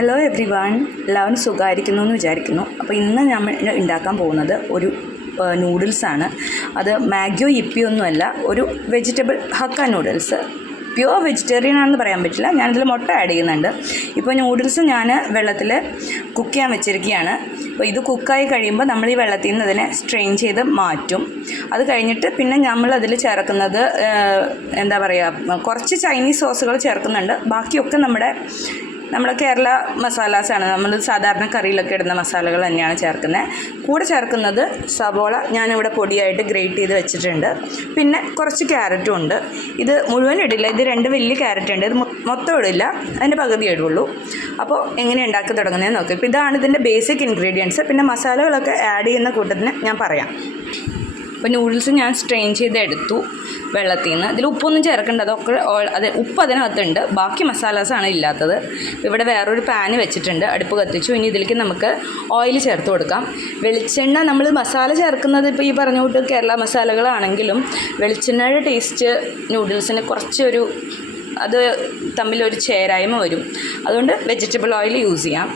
Hello every one, എല്ലാവരും സുഖമായിരിക്കുന്നു എന്ന് വിചാരിക്കുന്നു. അപ്പോൾ ഇന്ന് നമ്മൾ ഉണ്ടാക്കാൻ പോകുന്നത് ഒരു നൂഡിൽസാണ്. അത് മാഗിയോ യിപ്പിയോ ഒന്നുമല്ല, ഒരു vegetable hakka noodles. Pure vegetarian ആണെന്ന് പറയാൻ പറ്റില്ല, ഞാനിതിൽ മുട്ട ആഡ് ചെയ്യുന്നുണ്ട്. ഇപ്പോൾ നൂഡിൽസ് ഞാൻ വെള്ളത്തിൽ കുക്ക് ചെയ്യാൻ വെച്ചിരിക്കുകയാണ്. അപ്പോൾ ഇത് കുക്കായി കഴിയുമ്പോൾ നമ്മൾ ഈ വെള്ളത്തിൽ നിന്ന് അതിനെ സ്ട്രെയിൻ ചെയ്ത് മാറ്റും. അത് കഴിഞ്ഞിട്ട് പിന്നെ നമ്മൾ അതിൽ ചേർക്കുന്നത് എന്താ പറയുക, കുറച്ച് ചൈനീസ് സോസുകൾ ചേർക്കുന്നുണ്ട്. ബാക്കിയൊക്കെ നമ്മുടെ കേരള മസാലാസാണ്. നമ്മൾ സാധാരണ കറിയിലൊക്കെ ഇടുന്ന മസാലകൾ തന്നെയാണ് ചേർക്കുന്നത്. കൂടെ ചേർക്കുന്നത് സവോള ഞാനിവിടെ പൊടിയായിട്ട് ഗ്രേറ്റ് ചെയ്ത് വെച്ചിട്ടുണ്ട്. പിന്നെ കുറച്ച് ക്യാരറ്റും ഉണ്ട്. ഇത് മുഴുവൻ ഇടില്ല, ഇത് 2 വലിയ ക്യാരറ്റ് ഉണ്ട്. ഇത് മൊത്തം ഇടില്ല, അതിൻ്റെ പകുതി ഇടുള്ളൂ. അപ്പോൾ എങ്ങനെ ഉണ്ടാക്കി തുടങ്ങുന്നതെന്ന് നോക്കാം. ഇപ്പോൾ ഇതാണ് ഇതിൻ്റെ ബേസിക് ഇൻഗ്രീഡിയൻസ്. പിന്നെ മസാലകളൊക്കെ ആഡ് ചെയ്യുന്ന കൂട്ടത്തിന് ഞാൻ പറയാം. അപ്പോൾ നൂഡിൽസ് ഞാൻ സ്ട്രെയിൻ ചെയ്തെടുത്തു വെള്ളത്തിൽ നിന്ന്. ഇതിൽ ഉപ്പൊന്നും ചേർക്കേണ്ട, അതൊക്കെ ഉപ്പ് അതിനകത്തുണ്ട്. ബാക്കി മസാലാസാണ് ഇല്ലാത്തത്. ഇവിടെ വേറൊരു പാന് വെച്ചിട്ടുണ്ട്, അടുപ്പ് കത്തിച്ചു. ഇനി ഇതിലേക്ക് നമുക്ക് ഓയിൽ ചേർത്ത് കൊടുക്കാം. വെളിച്ചെണ്ണ നമ്മൾ മസാല ചേർക്കുന്നത് ഇപ്പോൾ ഈ പറഞ്ഞ കൂട്ട് കേരള മസാലകളാണെങ്കിലും വെളിച്ചെണ്ണയുടെ ടേസ്റ്റ് നൂഡിൽസിന് കുറച്ചൊരു അത് തമ്മിലൊരു ചേരായ്മ വരും. അതുകൊണ്ട് വെജിറ്റബിൾ ഓയിൽ യൂസ് ചെയ്യാം.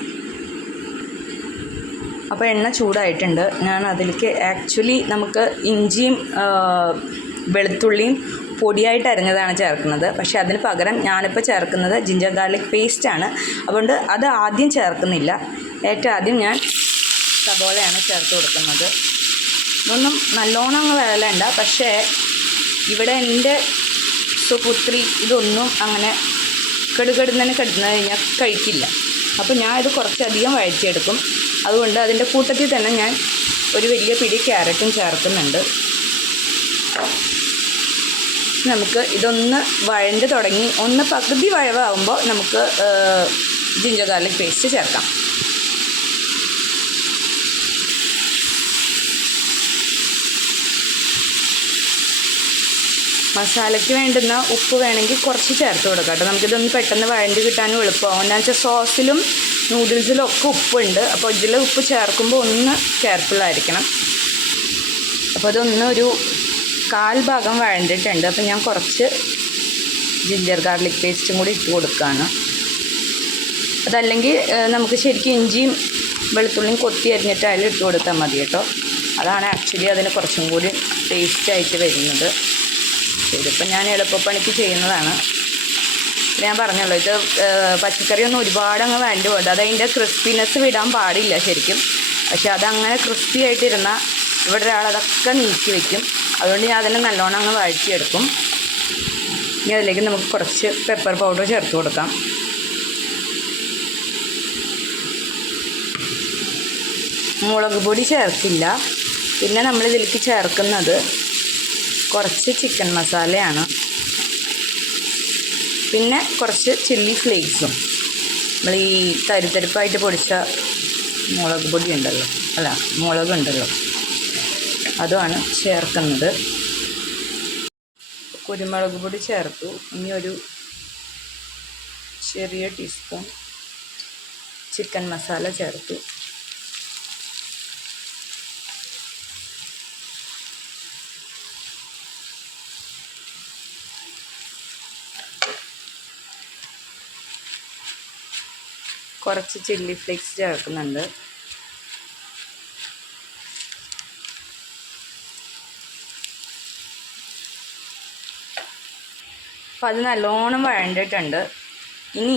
അപ്പോൾ എണ്ണ ചൂടായിട്ടുണ്ട്. ഞാൻ അതിലേക്ക് ആക്ച്വലി നമുക്ക് ഇഞ്ചിയും വെളുത്തുള്ളിയും പൊടിയായിട്ട് അരിഞ്ഞതാണ് ചേർക്കുന്നത്. പക്ഷേ അതിന് പകരം ഞാനിപ്പോൾ ചേർക്കുന്നത് ജിഞ്ചർ ഗാർലിക് പേസ്റ്റാണ്. അതുകൊണ്ട് അത് ആദ്യം ചേർക്കുന്നില്ല. ഏറ്റവും ആദ്യം ഞാൻ സവോളയാണ് ചേർത്ത് കൊടുക്കുന്നത്. ഇതൊന്നും നല്ലോണം അങ്ങ് വേലണ്ട. പക്ഷേ ഇവിടെ എൻ്റെ സുപുത്രി ഇതൊന്നും അങ്ങനെ കെടുകെടുന്നതിന് കഴിഞ്ഞാൽ കഴിക്കില്ല. അപ്പോൾ ഞാൻ ഇത് കുറച്ചധികം വഴറ്റിയെടുക്കും. അതുകൊണ്ട് അതിൻ്റെ കൂട്ടത്തിൽ തന്നെ ഞാൻ ഒരു വലിയ പിടി ക്യാരറ്റും ചേർക്കുന്നുണ്ട്. നമുക്ക് ഇതൊന്ന് വഴണ്ട് തുടങ്ങി ഒന്ന് പകുതി വഴവാകുമ്പോൾ നമുക്ക് ജിഞ്ചർ ഗാർലിക് പേസ്റ്റ് ചേർക്കാം. മസാലയ്ക്ക് വേണ്ടുന്ന ഉപ്പ് വേണമെങ്കിൽ കുറച്ച് ചേർത്ത് കൊടുക്കാം കേട്ടോ. നമുക്കിതൊന്ന് പെട്ടെന്ന് വഴണ്ട് കിട്ടാനും എളുപ്പമാകും. എന്താണെന്ന് വെച്ചാൽ സോസിലും നൂഡിൽസിലും ഒക്കെ ഉപ്പുണ്ട്. അപ്പോൾ ഇതിൽ ഉപ്പ് ചേർക്കുമ്പോൾ ഒന്ന് കെയർഫുള്ളായിരിക്കണം. അപ്പോൾ അതൊന്ന് ഒരു 1/4 ഭാഗം വഴണ്ടിട്ടുണ്ട്. അപ്പോൾ ഞാൻ കുറച്ച് ജിഞ്ചർ ഗാർലിക് പേസ്റ്റും കൂടി ഇട്ട് കൊടുക്കുകയാണ്. അതല്ലെങ്കിൽ നമുക്ക് ശരിക്കും ഇഞ്ചിയും വെളുത്തുള്ളിയും കൊത്തി അരിഞ്ഞിട്ട് അതിൽ ഇട്ട് കൊടുത്താൽ മതി കേട്ടോ. അതാണ് ആക്ച്വലി അതിന് കുറച്ചും കൂടി ടേസ്റ്റായിട്ട് വരുന്നത്. ഇതിപ്പോൾ ഞാൻ എളുപ്പപ്പണിക്ക് ചെയ്യുന്നതാണ്. ഞാൻ പറഞ്ഞല്ലോ, ഇത് പച്ചക്കറിയൊന്നും ഒരുപാട് അങ്ങ് വേണ്ടി പോകണ്ട. അതതിൻ്റെ ക്രിസ്പിനെസ് വിടാൻ പാടില്ല ശരിക്കും. പക്ഷെ അതങ്ങനെ ക്രിസ്പി ആയിട്ടിരുന്നാൽ ഇവിടെ ഒരാൾ അതൊക്കെ നീക്കി വയ്ക്കും. അതുകൊണ്ട് ഞാൻ അതിനെ നല്ലോണം അങ്ങ് വഴറ്റിയെടുക്കും. ഇനി അതിലേക്ക് നമുക്ക് കുറച്ച് പെപ്പർ പൗഡർ ചേർത്ത് കൊടുക്കാം. മുളക് പൊടി ചേർക്കില്ല. പിന്നെ നമ്മളിതിലേക്ക് ചേർക്കുന്നത് കുറച്ച് ചിക്കൻ മസാലയാണ്. പിന്നെ കുറച്ച് ചില്ലി ഫ്ലേക്സും. നമ്മൾ ഈ തരിതരിപ്പായിട്ട് പൊടിച്ച മുളകുണ്ടല്ലോ അതുമാണ് ചേർക്കുന്നത്. കുരുമുളക് പൊടി ചേർത്തു. ഇനി ഒരു ചെറിയ ടീസ്പൂൺ ചിക്കൻ മസാല ചേർത്തു. കുറച്ച് ചില്ലി ഫ്ലേക്സ് ചേർക്കുന്നുണ്ട്. അപ്പോൾ അത് നല്ലോണം വഴണ്ടിട്ടുണ്ട്. ഇനി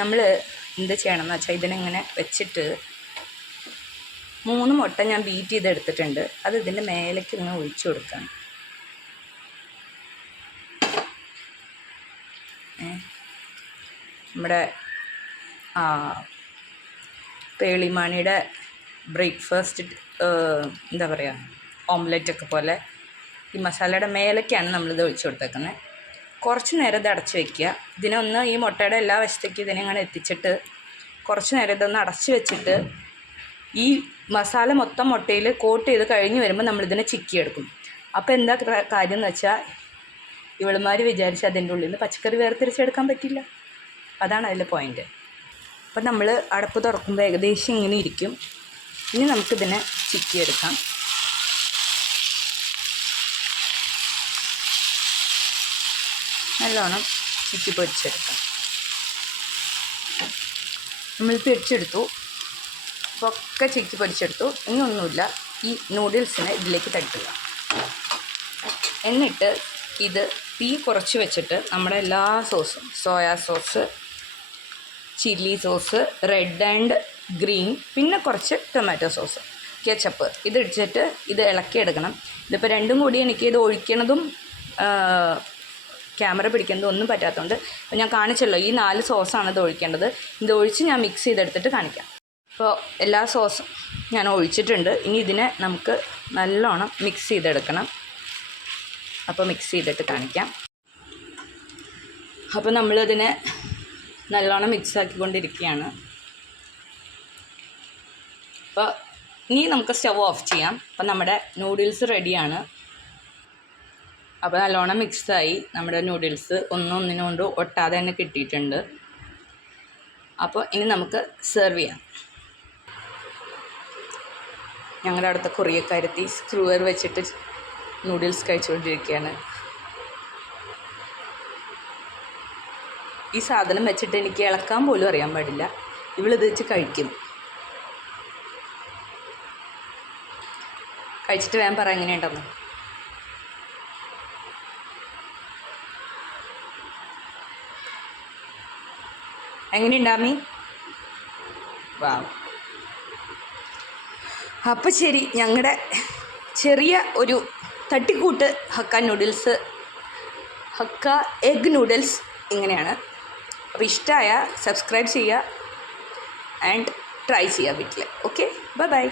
നമ്മൾ എന്ത് ചെയ്യണമെന്ന് വെച്ചാൽ ഇതിനെങ്ങനെ വെച്ചിട്ട് 3 മുട്ട ഞാൻ ബീറ്റ് ചെയ്തെടുത്തിട്ടുണ്ട്. അത് ഇതിൻ്റെ മേലേക്ക് ഇങ്ങനെ ഒഴിച്ചു കൊടുക്കണം. നമ്മുടെ പേളിമാണിയുടെ ബ്രേക്ക്ഫാസ്റ്റ് എന്താ പറയുക, ഓംലെറ്റൊക്കെ പോലെ ഈ മസാലയുടെ മേലേക്കാണ് നമ്മളിത് ഒഴിച്ചു കൊടുത്തേക്കുന്നത്. കുറച്ച് നേരം ഇത് അടച്ച് വയ്ക്കുക. ഇതിനൊന്ന് ഈ മുട്ടയുടെ എല്ലാ വശത്തേക്കും ഇതിനെ അങ്ങനെ എത്തിച്ചിട്ട് കുറച്ച് നേരം ഇതൊന്ന് അടച്ച് വെച്ചിട്ട് ഈ മസാല മൊത്തം മുട്ടയിൽ കോട്ട് ചെയ്ത് കഴിഞ്ഞ് വരുമ്പോൾ നമ്മളിതിനെ ചിക്കിയെടുക്കും. അപ്പോൾ എന്താ കാര്യം എന്ന് വെച്ചാൽ, ഇവളുമാർ വിചാരിച്ച് അതിൻ്റെ ഉള്ളിൽ നിന്ന് പച്ചക്കറി വേർതിരിച്ചെടുക്കാൻ പറ്റില്ല. അതാണ് അതിലെ പോയിൻ്റ്. അപ്പം നമ്മൾ അടപ്പ് തുറക്കുമ്പോൾ ഏകദേശം ഇങ്ങനെ ഇരിക്കും. ഇനി നമുക്കിതിനെ ചിക്കിയെടുക്കാം. നല്ലോണം ചിക്കി പൊരിച്ചെടുക്കാം. നമ്മൾ പൊരിച്ചെടുത്തു. അപ്പോൾ ഒക്കെ ചിക്കി പൊരിച്ചെടുത്തു. ഇനി ഒന്നുമില്ല, ഈ നൂഡിൽസിനെ ഇതിലേക്ക് തട്ടുക. എന്നിട്ട് ഇത് തീ കുറച്ച് വെച്ചിട്ട് നമ്മുടെ എല്ലാ സോസും, soya sauce, chilli sauce, red and green, പിന്നെ കുറച്ച് ടൊമാറ്റോ സോസ്, കെച്ചപ്പ്, ഇത് ഇടിച്ചിട്ട് ഇത് ഇളക്കിയെടുക്കണം. ഇതിപ്പോൾ രണ്ടും കൂടി എനിക്ക് ഇത് ഒഴിക്കണതും ക്യാമറ പിടിക്കുന്നതും ഒന്നും പറ്റാത്തതുകൊണ്ട് ഞാൻ കാണിച്ചല്ലോ, ഈ 4 സോസാണ് ഇത് ഒഴിക്കേണ്ടത്. ഇത് ഒഴിച്ച് ഞാൻ മിക്സ് ചെയ്തെടുത്തിട്ട് കാണിക്കാം. അപ്പോൾ എല്ലാ സോസും ഞാൻ ഒഴിച്ചിട്ടുണ്ട്. ഇനി ഇതിനെ നമുക്ക് നല്ലോണം മിക്സ് ചെയ്തെടുക്കണം. അപ്പോൾ മിക്സ് ചെയ്തിട്ട് കാണിക്കാം. അപ്പോൾ നമ്മളിതിനെ നല്ലോണം മിക്സ് ആക്കിക്കൊണ്ടിരിക്കുകയാണ്. അപ്പോൾ ഇനി നമുക്ക് സ്റ്റവ് ഓഫ് ചെയ്യാം. അപ്പം നമ്മുടെ നൂഡിൽസ് റെഡിയാണ്. അപ്പോൾ നല്ലോണം മിക്സായി നമ്മുടെ നൂഡിൽസ്, ഒന്നിനോണ്ട് ഒട്ടാതെ തന്നെ കിട്ടിയിട്ടുണ്ട്. അപ്പോൾ ഇനി നമുക്ക് സെർവ് ചെയ്യാം. ഞങ്ങളുടെ അടുത്ത കൊറിയക്കാരത്തി സ്ക്രൂവർ വെച്ചിട്ട് നൂഡിൽസ് കഴിച്ചുകൊണ്ടിരിക്കുകയാണ്. ഈ സാധനം വെച്ചിട്ട് എനിക്ക് ഇളക്കാൻ പോലും അറിയാൻ പാടില്ല. ഇവളിത് വെച്ച് കഴിക്കും. കഴിച്ചിട്ട് വേഗം പറ എങ്ങനെയുണ്ടെന്ന്. എങ്ങനെയുണ്ടാമി? വാവ്. അപ്പോൾ ശരി, ഞങ്ങളുടെ ചെറിയ ഒരു തട്ടിക്കൂട്ട് hakka noodles, hakka egg noodles ഇങ്ങനെയാണ്. അപ്പോൾ ഇഷ്ടമായ സബ്സ്ക്രൈബ് ചെയ്യുക ആൻഡ് ട്രൈ ചെയ്യുക വീട്ടിൽ. Okay, bye bye.